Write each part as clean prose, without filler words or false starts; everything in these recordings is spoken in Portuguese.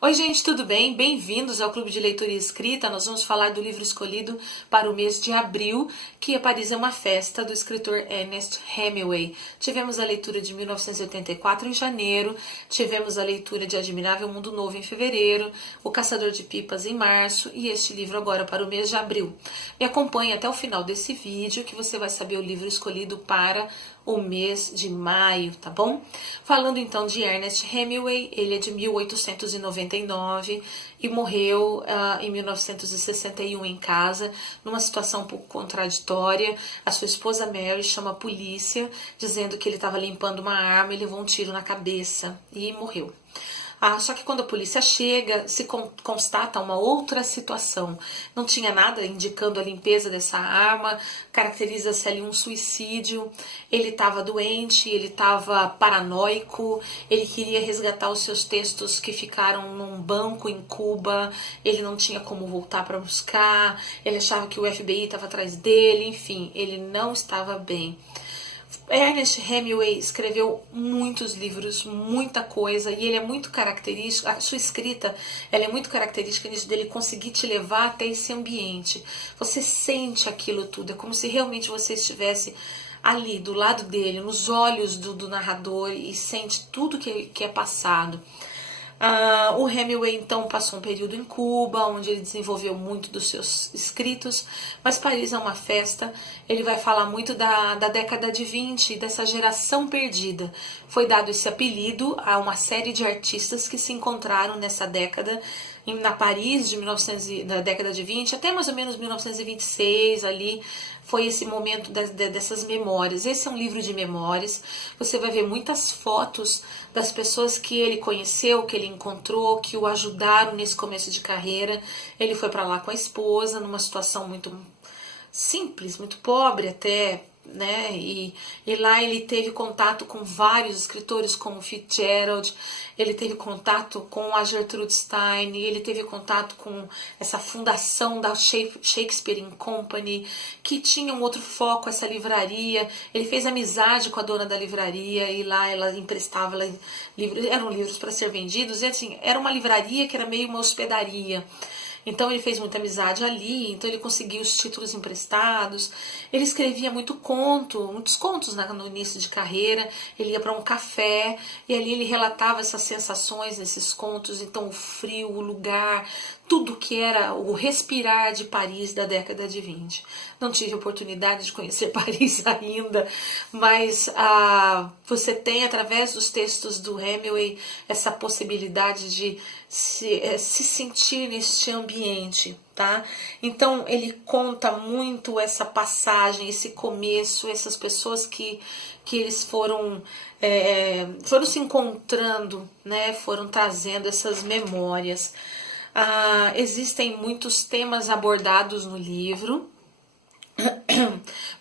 Oi, gente, tudo bem? Bem-vindos ao Clube de Leitura e Escrita. Nós vamos falar do livro escolhido para o mês de abril, que é Paris é uma Festa, do escritor Ernest Hemingway. Tivemos a leitura de 1984 em janeiro, tivemos a leitura de Admirável Mundo Novo em fevereiro, O Caçador de Pipas em março e este livro agora para o mês de abril. Me acompanhe até o final desse vídeo que você vai saber o livro escolhido para o mês de maio, tá bom? Falando então de Ernest Hemingway, ele é de 1899 e morreu em 1961 em casa, numa situação um pouco contraditória. A sua esposa Mary chama a polícia, dizendo que ele estava limpando uma arma e levou um tiro na cabeça e morreu. Só que quando a polícia chega, se constata uma outra situação. Não tinha nada indicando a limpeza dessa arma, caracteriza-se ali um suicídio. Ele estava doente, ele estava paranoico, ele queria resgatar os seus textos que ficaram num banco em Cuba, ele não tinha como voltar para buscar, ele achava que o FBI estava atrás dele, enfim, ele não estava bem. Ernest Hemingway escreveu muitos livros, muita coisa, e ele é muito característico, a sua escrita ela é muito característica nisso dele conseguir te levar até esse ambiente. Você sente aquilo tudo, é como se realmente você estivesse ali, do lado dele, nos olhos do narrador e sente tudo que é passado. O Hemingway então passou um período em Cuba, onde ele desenvolveu muito dos seus escritos, mas Paris é uma Festa, ele vai falar muito da década de 20, dessa geração perdida. Foi dado esse apelido a uma série de artistas que se encontraram nessa década, na Paris da década de 20, até mais ou menos 1926 ali, foi esse momento dessas memórias. Esse é um livro de memórias, você vai ver muitas fotos das pessoas que ele conheceu, que ele encontrou, que o ajudaram nesse começo de carreira. Ele foi para lá com a esposa, numa situação muito simples, muito pobre até, né? E lá ele teve contato com vários escritores como Fitzgerald, ele teve contato com a Gertrude Stein, ele teve contato com essa fundação da Shakespeare Company, que tinha um outro foco, essa livraria. Ele fez amizade com a dona da livraria e lá ela emprestava livros, eram livros para ser vendidos, e assim, era uma livraria que era meio uma hospedaria. Então ele fez muita amizade ali, então ele conseguiu os títulos emprestados. Ele escrevia muitos contos no início de carreira. Ele ia para um café e ali ele relatava essas sensações nesses contos. Então o frio, o lugar, tudo que era o respirar de Paris da década de 20. Não tive oportunidade de conhecer Paris ainda, mas você tem, através dos textos do Hemingway, essa possibilidade de se sentir neste ambiente, tá? Então ele conta muito essa passagem, esse começo, essas pessoas que eles foram se encontrando, né? Foram trazendo essas memórias. Existem muitos temas abordados no livro,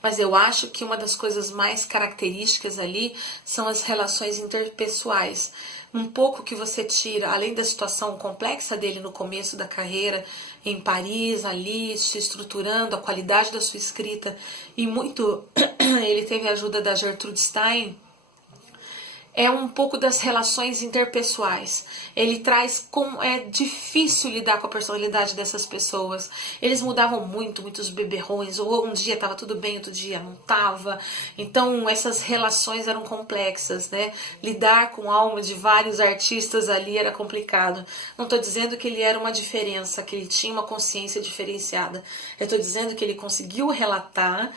mas eu acho que uma das coisas mais características ali são as relações interpessoais. Um pouco que você tira, além da situação complexa dele no começo da carreira em Paris, ali se estruturando, a qualidade da sua escrita, e muito ele teve a ajuda da Gertrude Stein. É um pouco das relações interpessoais. Ele traz como é difícil lidar com a personalidade dessas pessoas. Eles mudavam muito, muitos beberrões, ou um dia estava tudo bem, outro dia não estava. Então essas relações eram complexas, né? Lidar com a alma de vários artistas ali era complicado. Não estou dizendo que ele era uma diferença, que ele tinha uma consciência diferenciada. Eu estou dizendo que ele conseguiu relatar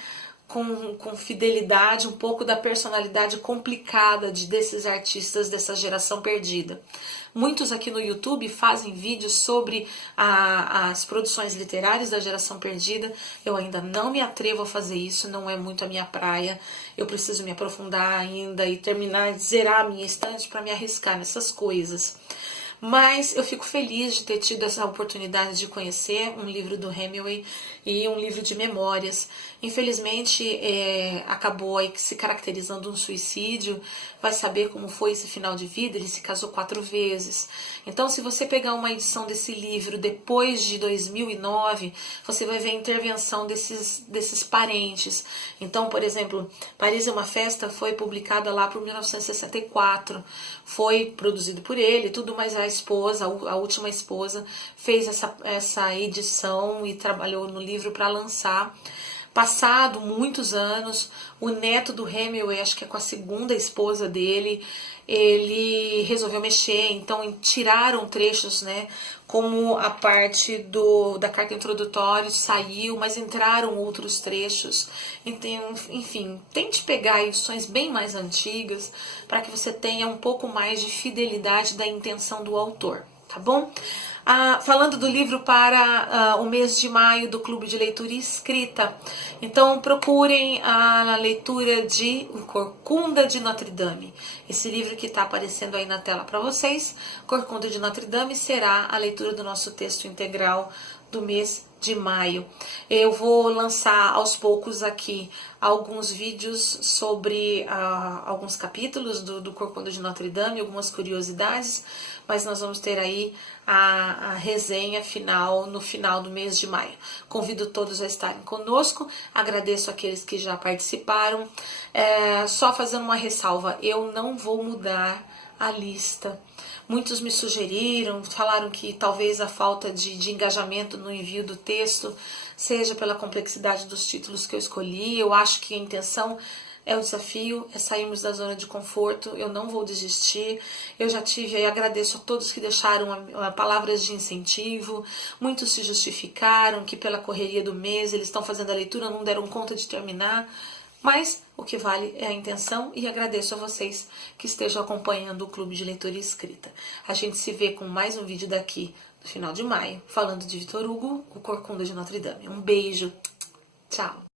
com fidelidade um pouco da personalidade complicada desses artistas dessa geração perdida. Muitos aqui no YouTube fazem vídeos sobre as produções literárias da geração perdida. Eu ainda não me atrevo a fazer isso, não é muito a minha praia. Eu preciso me aprofundar ainda e terminar de zerar a minha estante para me arriscar nessas coisas. Mas eu fico feliz de ter tido essa oportunidade de conhecer um livro do Hemingway e um livro de memórias. Infelizmente, acabou aí se caracterizando um suicídio. Vai saber como foi esse final de vida. Ele se casou 4 vezes. Então, se você pegar uma edição desse livro depois de 2009, você vai ver a intervenção desses parentes. Então, por exemplo, Paris é uma Festa foi publicada lá por 1964. Foi produzido por ele, tudo, mas a esposa, a última esposa, fez essa edição e trabalhou no livro para lançar. Passado muitos anos, o neto do Hemingway, acho que é com a segunda esposa dele, ele resolveu mexer, então tiraram trechos, né, como a parte da carta introdutória saiu, mas entraram outros trechos. Então, enfim, tente pegar edições bem mais antigas para que você tenha um pouco mais de fidelidade da intenção do autor, tá bom? Falando do livro para o mês de maio do Clube de Leitura e Escrita, então procurem a leitura de Corcunda de Notre Dame. Esse livro que está aparecendo aí na tela para vocês, Corcunda de Notre Dame, será a leitura do nosso texto integral do mês de maio. Eu vou lançar aos poucos aqui alguns vídeos sobre alguns capítulos do Corcunda de Notre Dame, algumas curiosidades, mas nós vamos ter aí a resenha final no final do mês de maio. Convido todos a estarem conosco, agradeço aqueles que já participaram. Só fazendo uma ressalva, eu não vou mudar a lista. Muitos me sugeriram, falaram que talvez a falta de engajamento no envio do texto seja pela complexidade dos títulos que eu escolhi. Eu acho que a intenção é o desafio, é sairmos da zona de conforto. Eu não vou desistir. Eu já tive e agradeço a todos que deixaram palavras de incentivo. Muitos se justificaram que pela correria do mês eles estão fazendo a leitura, não deram conta de terminar. Mas o que vale é a intenção, e agradeço a vocês que estejam acompanhando o Clube de Leitura e Escrita. A gente se vê com mais um vídeo daqui no final de maio, falando de Victor Hugo, o Corcunda de Notre Dame. Um beijo, tchau!